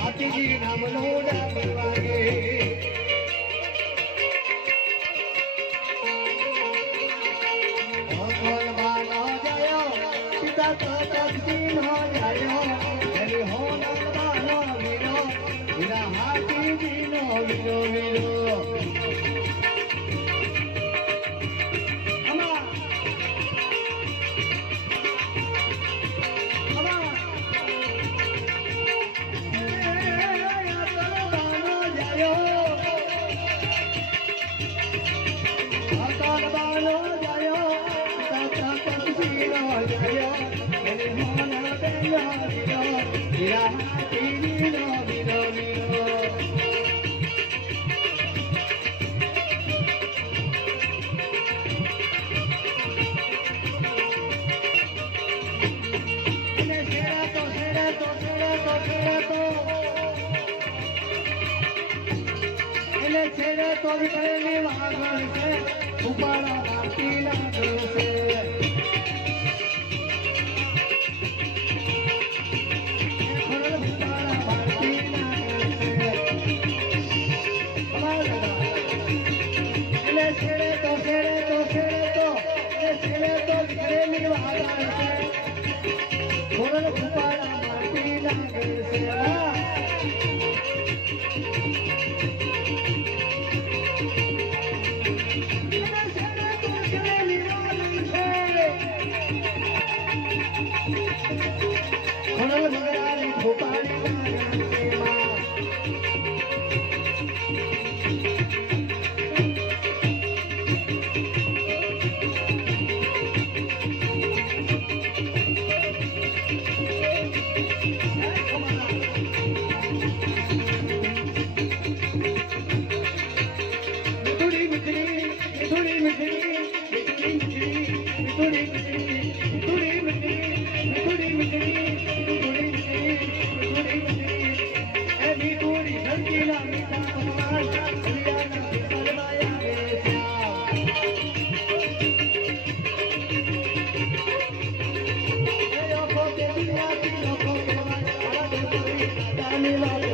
આતીજી નામનો ડાબરવાગે ભગવાન બાનો જયો સીતા તો તસ્તીન હો જયો. હરી હો નામ બાનો વીરો વિરા હાતીજી નો વીરો વીરો છેડે તો કરેલી વાગણ છે ઉપાડા માટી લાગણ છે Thank you.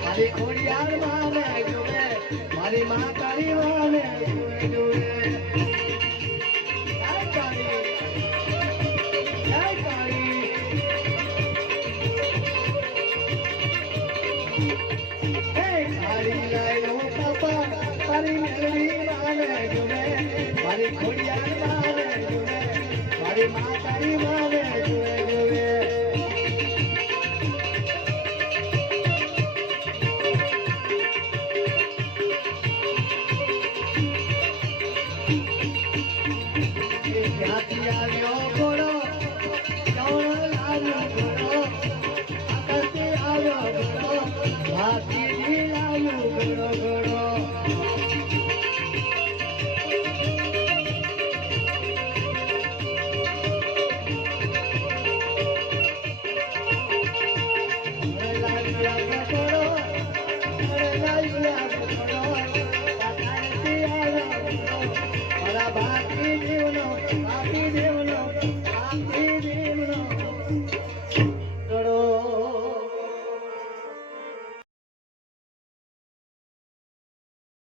મારી ખોડિયાર માને જુએ મારી માં તારી માને बात